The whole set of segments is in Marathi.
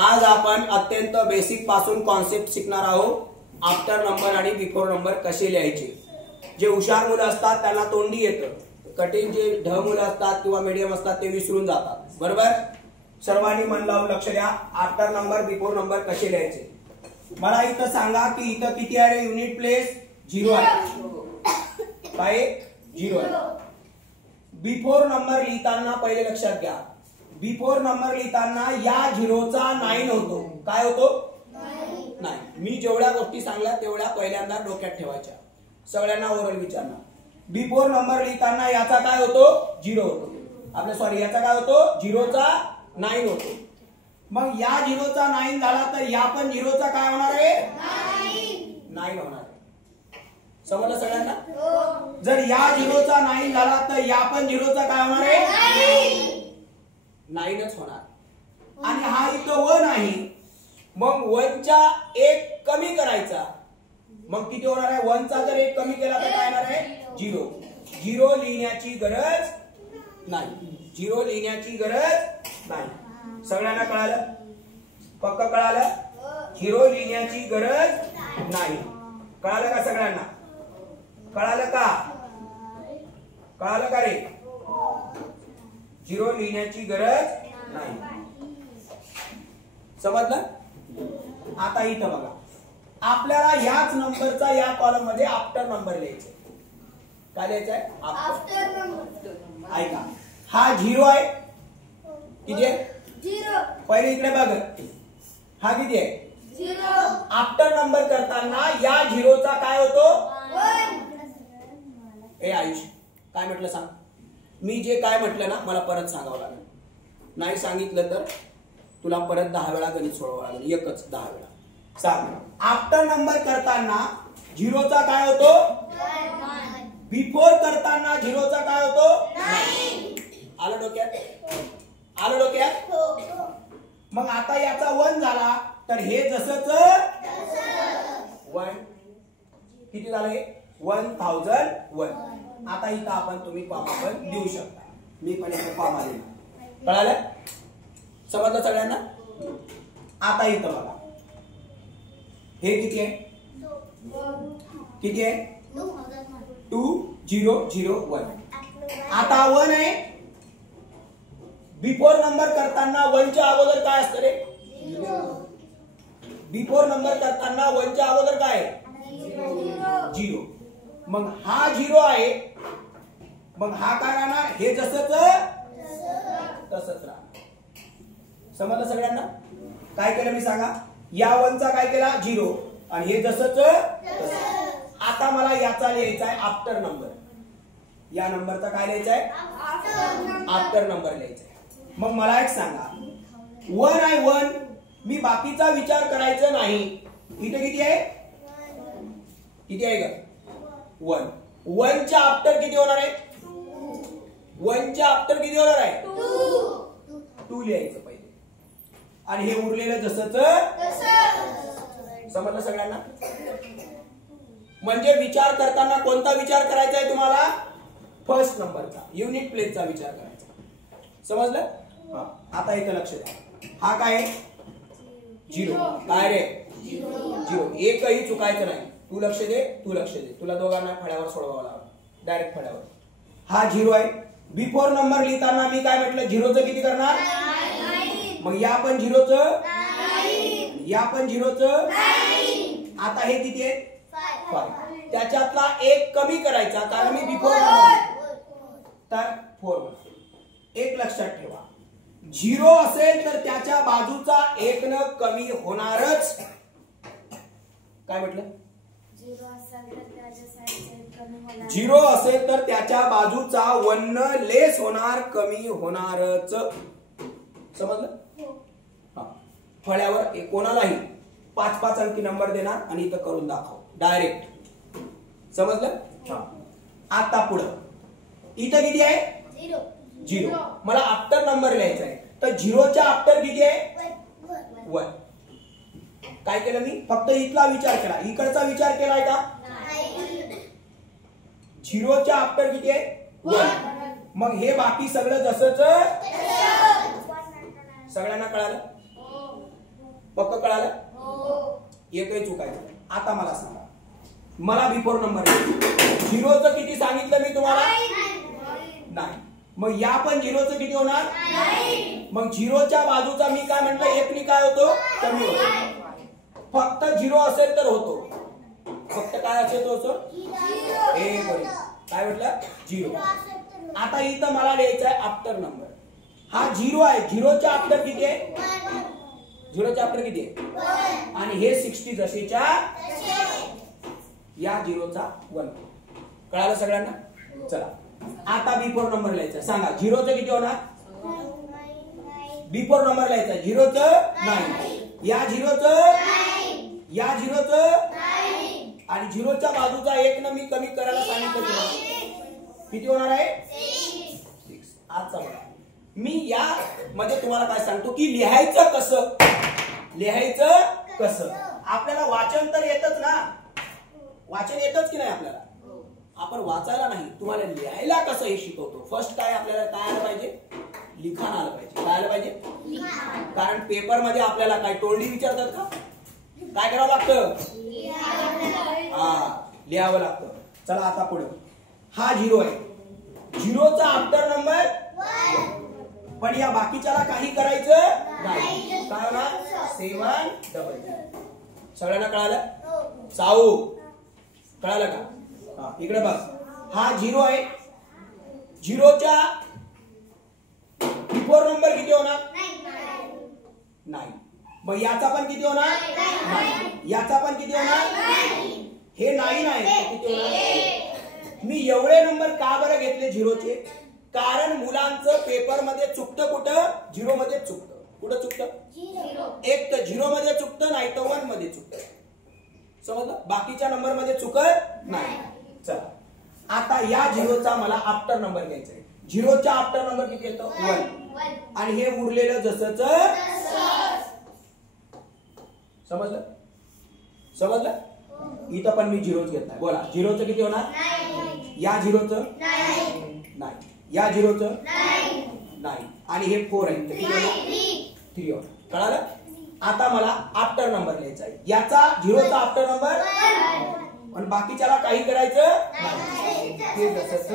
आज आपण अत्यंत बेसिक पासून कॉन्सेप्ट शिकणार आहोत. आफ्टर नंबर आणि बिफोर नंबर कसे लिहायचे. जे हुशार मुलं असतात त्यांना तोंडी येतं, कठीण जे ढ मुलं असतात किंवा मीडियम असतात ते विसरून जातात. बरोबर. सर्वांनी मन लावून लक्ष द्या. आफ्टर नंबर बिफोर नंबर कसे लिहायचे. मला इथं सांगा की इथं किती आहे. युनिट प्लेस 0 आहे. काय 0 आहे. बिफोर नंबर लिहिताना पहिले लक्षात घ्या, बिफोर नंबर लिहिताना या झिरोचा 9 होतो. काय होतो. नाही. मी जेवढ्या गोष्टी सांगल्या तेवढ्या पहिल्यांदा डोक्यात ठेवायच्या. सगळ्यांना ओरल विचारणार. बिफोर नंबर लिहिताना याचा काय होतो 0 होतो. आपल्या सॉरी याचा काय होतो 0चा 9 होतो. मग या 0चा 9 झाला तर या पण 0चा काय होणार आहे 9 होणार आहे. समजलं सगळ्यांना. जर या 0चा 9 झाला तर या पण 0चा काय होणार आहे 9च होणार. आणि हा इथं 1 आहे. मग 1च्या 1 कमी करायचा. मग किती होणार आहे. 1चा जर 1 कमी केला तर काय होणार आहे 0. 0 लिहिण्याची गरज नाही. 0 लिहिण्याची गरज नाही. सगळ्यांना कळालं. पक्क कळालं. 0 लिहिण्याची गरज नाही. कळालं का सगळ्यांना. कळालं का. कळालं का रे. 0 लिहिण्याची गरज नाही. समजलं. आता इथं बघा, आपल्याला याच नंबरचा या कॉलम मध्ये आफ्टर नंबर लिहायचा. काय लिहायचं आहे आफ्टर नंबर. ऐका, हा 0 आहे. किती आहे 0. पहिले इकडे बघ, हा किती आहे 0. आफ्टर नंबर करताना या 0चा काय होतो 1. ए आयुष काय म्हटलं सांग. मी जे काय म्हटलं ना मला परत सांगावं लागेल. नाही सांगितलं तर तुला परत 10 वेळा गणित सोडवावं लागेल. एकच 10 वेळा सांग. आफ्टर नंबर करताना 0चा काय होतो 1. बिफोर करताना 0चा काय होतो 9. आलं डोक्यात. आलं डोक्यात. मग आता याचा 1 झाला तर हे जसंच 1 किती झाले 1001. आता इथं आपण तुम्ही कॉमा पण देऊ शकता. मी पण इथं कॉमा देईन. कळालं. समजलं सगळ्यांना. आता इथं बघा, हे किती आहे किती आहे 2001. आता 1 आहे. बिफोर नंबर करताना 1च्या अगोदर काय असतं रे. बिफोर नंबर करताना 1च्या अगोदर काय 0. मग हा 0 आहे. मग हा काय राहणार हे जसंच तसंच राहणार. समजलं सगळ्यांना. काय केलं मी सांगा. या 1चा काय केला 0 आणि हे जसंच. आता मला याचा लिहायचा आहे आफ्टर नंबर. या नंबरचा काय लिहायचा आहे आफ्टर नंबर लिहायचा आहे. मग मला एक सांगा, 1 आहे 1. मी बाकीचा विचार करायचा नाही. इथे किती आहे किती आहे का 1. 1च्या आफ्टर किती होणार आहे 1च्या आफ्टर किती होणार आहे 2 लिहायचं पहिले. आणि हे उरलेलं जसंच. समजलं सगळ्यांना. म्हणजे विचार करताना कोणता विचार करायचा आहे तुम्हाला फर्स्ट नंबरचा युनिट प्लेसचा विचार करायचा. समजलं. आता इथं लक्ष द्या. हा काय 0 काय रे 0. एकही चुकायचं नाही. तू लक्ष दे तू लक्ष दे. तुला दोघांना फळ्यावर सोडवावं लागेल डायरेक्ट फळ्यावर. हा 0 आहे. बिफोर नंबर लिहिताना मी काय म्हटलं 0चं किती करणार. मग या पण 0चं या पण 0चं. आता हे किती आहे 5. त्याच्यातला 1 कमी करायचा कारण मी बिफोर तर 4. एक लक्षात ठेवा, 0 असेल तर त्याच्या बाजूचा 1 न कमी होणारच. काय म्हटलं 0 असेल तर त्याच्या बाजूचा 1 न लेस होणार कमी होणारच. समजलं. फळ्यावर कोणालाही 5-5 अंकी नंबर देणार आणि इथं करून दाखव डायरेक्ट. समजलं. आता पुढं इथं किती आहे 0. मला आफ्टर नंबर लिहायचा आहे तर 0च्या आफ्टर किती आहे 1. काय केलं मी फक्त इथला विचार केला. इकडचा विचार केलाय का 0च्या आफ्टर किती आहे 1. मग हे बाकी सगळं जसंच. सगळ्यांना कळालं. पक्क कळालं? एकही चुकायचं. आता मला सांगा, मला बिफोर नंबर झिरोचं किती सांगितलं मी तुम्हाला? नाही. मग या पण झिरोचं किती होणार? मग झिरोच्या बाजूचा मी काय म्हटलं, एकनी काय होतो? कमी होतो. फक्त झिरो असेल तर होतो. फक्त काय असेल तर होतो? एक. काय म्हटलं? झिरो. आता इथं मला लिहायचं आहे आफ्टर नंबर. हा झिरो आहे. झिरोच्या आफ्टर किती आहे? झिरोच्या आफ्टर किती आहे? आणि हे 60 जसेच्या या झिरोचा 1. कळालं सगळ्यांना? चला आता बिफोर नंबर लिहायचा. सांगा झिरोचं किती होणार? बिफोर नंबर लिहायचा. झिरोचं 9, या झिरोचं, या झिरोचं आणि झिरोच्या बाजूचा एक न मी कमी करायला सांगितलं. किती होणार आहे? 6. आजचा बघा, मी या मध्ये तुम्हाला काय सांगतो की लिहायचं कसं. लिहायचं कसं आपल्याला वाचन तर येतच ना. वाचन येतच की नाही आपल्याला? आपण वाचायला नाही, तुम्हाला लिहायला कसं हे शिकवतो. फर्स्ट काय आपल्याला काय आलं पाहिजे? लिखाण आलं पाहिजे. काय आलं पाहिजे? कारण पेपर मध्ये आपल्याला काय तोंडी विचारतात का? काय करावं लागतं? लिहावं लागतं. चला आता पुढे. हा झिरो आहे. झिरोचा आफ्टर नंबर 1. पण या बाकीच्याला काही करायचं नाही. काय होणार? 7 डबल. सगळ्यांना कळालं? साऊ कळालं का? इकडे बघ, हा झिरो आहे. झिरोच्या बिफोर नंबर किती होणार? 9. मग याचा पण किती होणार? 9. याचा पण किती होणार? हे 9 आहे. किती होणार? मी एवढे नंबर का बरं घेतले झिरोचे? कारण मुलांचं पेपर मध्ये चुकतं कुठं? झिरो मध्ये चुकतं. कुठं चुकतं? एक तर झिरो मध्ये चुकतं, नाही तर 1 मध्ये चुकतं. समजलं? बाकीच्या नंबर मध्ये चुकत नाही. चला आता या झिरोचा मला आफ्टर नंबर घ्यायचा आहे. झिरोच्या आफ्टर नंबर किती येतो? 1. आणि हे उरलेलं जसंच. समजलं? समजलं? इथं पण मी झिरोच घेतलाय. बोला झिरोचं किती होणार? या झिरोचं नाही, या झिरोचं नाही आणि हे 4 आहे. किती होणार? 3 होणार. कळालं? आता मला आफ्टर नंबर लिहायचा आहे. याचा झिरोचा आफ्टर नंबर आणि बाकीच्याला काही करायचं नाही. हे जसंच.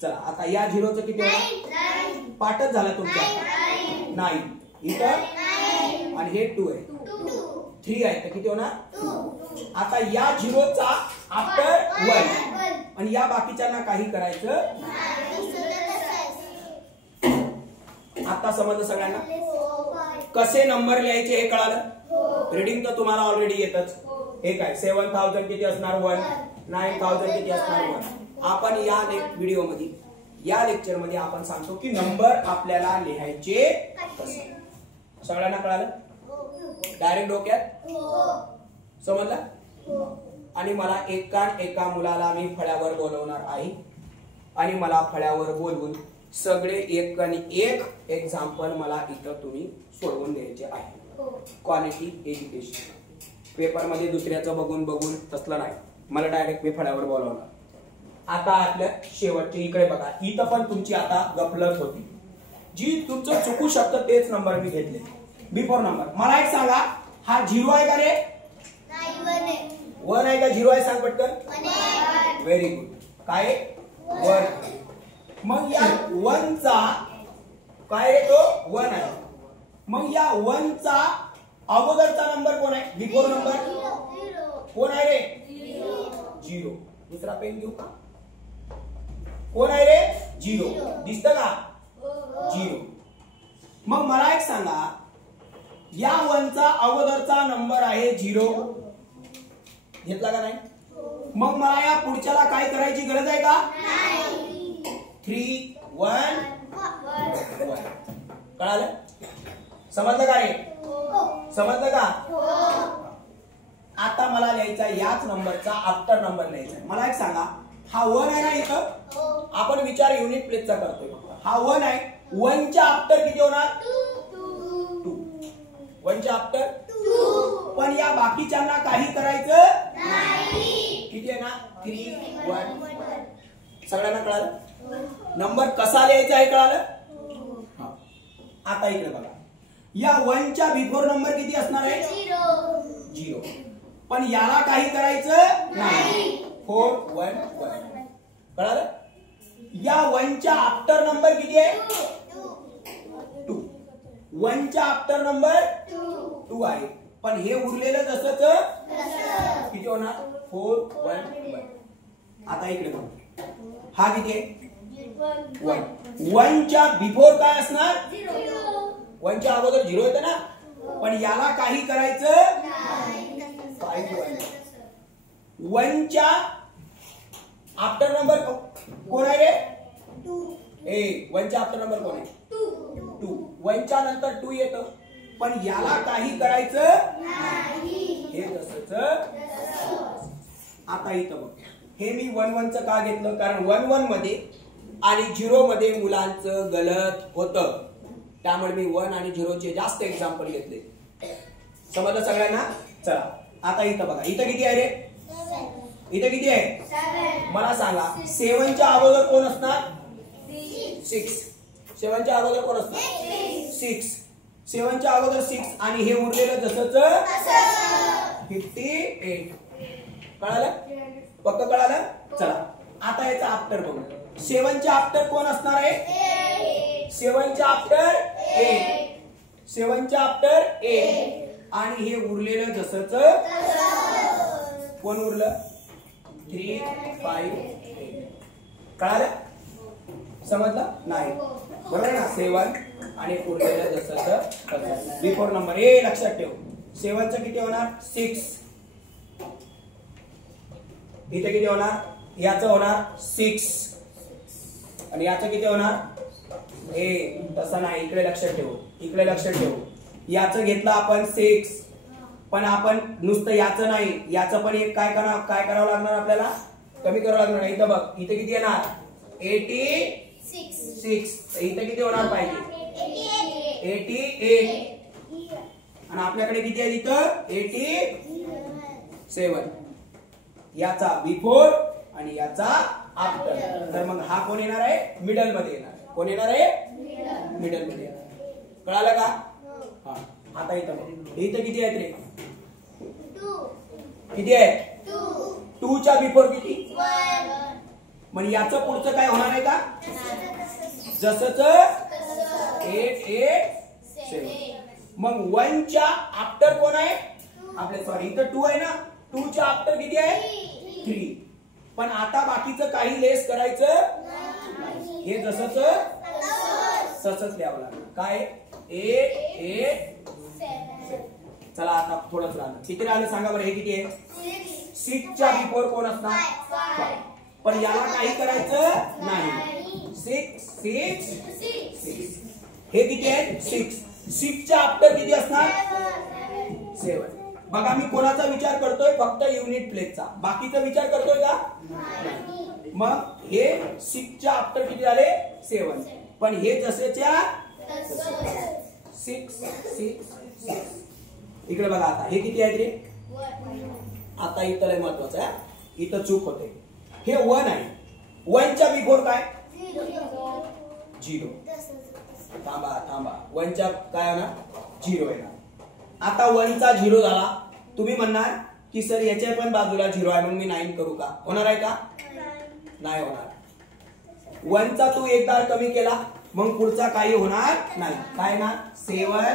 चला आता या झिरोचं किती होणार? पाठच झाला तुमच्या. 9 इथं आणि हे 2 आहे. 3 आहे तर किती होणार? आता या झिरोचा आफ्टर 1 आणि या बाकीच्यांना काही करायचं. आता समजलं सगळ्यांना? कसे नंबर लिहायचे हे कळालं? रीडिंग तर तुम्हाला ऑलरेडी येतच. हे काय 7000 किती असणार? 1. 9000 किती असणार? 1. आपण या व्हिडिओ मध्ये, या लेक्चर मध्ये आपण सांगतो की नंबर आपल्याला लिहायचे कसे. सगळ्यांना कळालं? डायरेक्ट डोक्यात समजलं? आणि मला एका मुलाला मी फळ्यावर बोलवणार आहे आणि मला फळ्यावर बोलवून सगळे एक आणि एक एक्झाम्पल मला इथं तुम्ही सोडवून द्यायचे आहे. Quality education. पेपर मध्ये दुसऱ्याचं बघून बघून तसलं नाही, मला डायरेक्ट मी फळ्यावर बोलवणार. आता आपल्या शेवटचे इकडे बघा, इथं पण तुमची आता गफलत होती. जी तुमचं चुकू शकतं तेच नंबर मी घेतले. बिफोर नंबर मला एक सांगा, हा झिरो आहे का रे? 1 आहे का? झिरो आहे? सांग पटकन. Very good. काय? 1. मग या 1 चा काय रे? तो 1 आहे. मग या 1 चा अगोदरचा नंबर कोण आहे? बिफोर नंबर कोण आहे रे? 0. दुसरा पेन घेऊ का? कोण आहे रे? 0. दिसतं का? 0. मग मला एक सांगा, या 1 चा अगोदरचा नंबर आहे 0. घेतला का नाही? मग मला या पुढच्याला काय करायची गरज आहे का? 3 1 1. कळालं? समजलं का रे? समजलं का? आता मला लिहायचा याच नंबरचा आफ्टर नंबर लिहायचा आहे. मला एक सांगा, हा 1 आहे ना इथं? आपण विचार युनिट प्लेसचा करतोय. हा 1 आहे. 1 च्या आफ्टर किती होणार? 2. 1 च्या आफ्टर 2. पण या बाकीच्यांना काही करायचं नाही. किती आहे ना? 3 1. सगळ्यांना कळालं? नंबर कसा लिहायचा आहे कळालं? आता इकडे बघा, या 1 च्या बिफोर नंबर किती असणार आहे? 0. पण याला काही करायचं नाही. 4 1 1. कळालं? या 1 च्या आफ्टर नंबर किती आहे? 2. 1 च्या आफ्टर नंबर 2 आहे. पण हे उरलेलं जसंच किती होणार? 4 1 1. आता इकडे बघ, हा किती आहे? 1. 1 च्या बिफोर काय असणार? 1 च्या अगोदर 0 येतं ना. पण याला काही करायचं नाही. 1 च्या आफ्टर नंबर कोण आहे रे? 1 च्या आफ्टर नंबर कोण आहे? 2. 1 च्या नंतर 2 येतं. पण याला काही करायचं नाही. हे तसंच. आता इथं बघ, हे मी 1 1 चं का घेतलं? कारण 1 1 मध्ये आणि 0 मध्ये मुलांचं गलत होतं. त्यामुळे मी 1 आणि 0 चे जास्त एक्झाम्पल घेतले. समजलं सगळ्यांना? चला आता इथं बघा, इथं किती आहे रे? इथं किती आहे? मला सांगा, 7 च्या अगोदर कोण असणार? 6. 7 च्या अगोदर कोण असणार? 6. 7 च्या अगोदर 6 आणि हे उरलेलं जसंच 58. कळालं? पक्क कळालं? चला आता याचा आफ्टर बघू. 7 च्या आफ्टर कोण असणार आहे? 7 च्या आफ्टर 8. 7 च्या आफ्टर 8 आणि हे उरलेलं जसंच कोण उरलं? 3 5 8. कळालं? समजलं? नाही बरोबर ना? 7 आणि उरलेलं जसंच बिफोर नंबर. हे लक्षात ठेव. 7 चं किती होणार? 6. इथे किती होणार? याचं होणार 6 आणि याचं किती होणार? तसं नाही. इकडे लक्षात ठेव, इकडे लक्षात ठेव. याचं घेतलं आपण 6, पण आपण नुसतं याचं नाही, याचं पण एक काय करावं लागणार आपल्याला? कमी करावं लागणार. इथं बघ, इथे किती येणार? 86. इथे किती होणार पाहिजे? 88. आणि आपल्याकडे किती आहे इथं? 87. याचा बिफोर आणि याचा आफ्टर. तर मग हा कोण येणार आहे? मिडल मध्ये येणार. कोण येणार आहे? मिडल मध्ये येणार. कळालं का? हा. आता इथं बघ, इथं किती आहेत रे? 2. किती आहे? 2. 2 च्या बिफोर किती? 1. मग याचं पुढचं काय होणार आहे का? जसंच 8 8 7. मग 1 च्या आफ्टर कोण आहे? आपले सॉरी इथं 2 आहे ना. 2 च्या आफ्टर किती आहे? 3. पण आता बाकीचं काही लेस करायचं नाही. हे जसंच तसंच लिहावं लागणार. काय? 8 8 7. चला आता थोडंच राहिलं. किती राहिलं सांगा बरं? हे किती आहे? 6 च्या बिफोर कोण असणार? 5. पण याला काही करायचं नाही. 6 6 6. हे किती आहे? 6. 6 च्या आफ्टर किती असणार? 7. बघा मी कोणाचा विचार करतोय? फक्त युनिट प्लेसचा. बाकीचा विचार करतोय का? मग हे 6 च्या आफ्टर किती झाले? 7. पण हे जसेच्या 6 6 6. इकडे बघा आता हे किती आहेत रे? आता इथं लय महत्वाचं आहे. इथं चूक होते. हे 1 आहे. 1 च्या बिफोर काय? 0. थांबा 1 च्या काय होणार? 0 येणार. आता 1 चा 0 झाला. तुम्ही म्हणणार की सर याच्या पण बाजूला 0 आहे, मग मी 9 करू का? होणार आहे का? नाही होणार. 1 चा तू एक दार कमी केला, मग पुढचा काही होणार नाही. काय ना? 7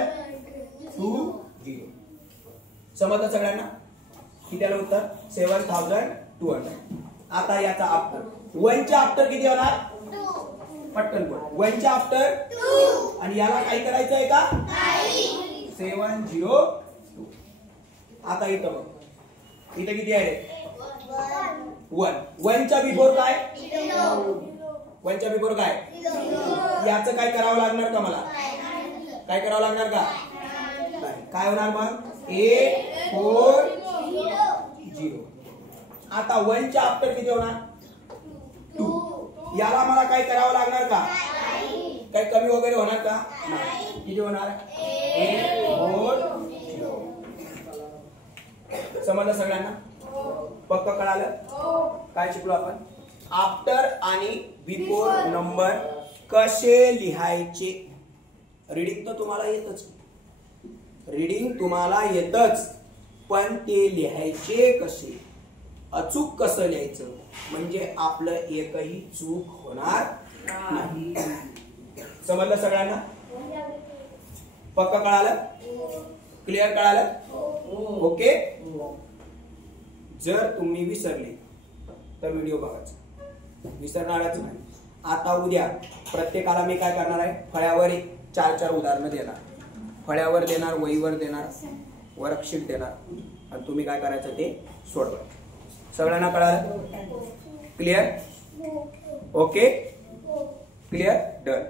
2 0. समजलं सगळ्यांना? किती आलं उत्तर? 7200. आता याचा आफ्टर 1 च्या आफ्टर किती होणार? 2. पटकन बोल. 1 च्या आफ्टर 2. आणि याला काही करायचं आहे का? नाही. 702. आता इथं बघ, इथं किती आहे? 1. 1 च्या बिफोर काय? 1 च्या बिफोर काय? याचं काय करावं लागणार का मला? काय करावं लागणार का? नाही. काय होणार मग? 8 4 0. आता 1 च्या आफ्टर किती होणार? 2. याला मला काय करावं लागणार का? काही कमी वगैरे होणार का? नाही. किती होणार? 8 4 0. समजलं सगळ्यांना? पक्क कळालं? काय शिकलो आपण? आफ्टर आणि बिफोर नंबर कसे लिहायचे. रीडिंग तर तुम्हाला येतच. रीडिंग तुम्हाला येतच, पण ते लिहायचे कसे, अचूक कसं लिहायचं, म्हणजे आपलं एकही चूक होणार नाही. समजलं सगळ्यांना? पक्क कळालं? क्लिअर कळालं? ओके. जर तुम्ही विसरले तर व्हिडिओ बघायचा, विसरणारच नाही. आता उद्या प्रत्येकाला मी काय करणार आहे, फळ्यावर एक 4-4 उदाहरणं देणार, फळ्यावर देणार, वहीवर देणार, वर्कशीट देणार, आणि तुम्ही काय करायचं ते सोडवायचं. सगळ्यांना कळालं? क्लिअर? ओके. क्लिअर. डन.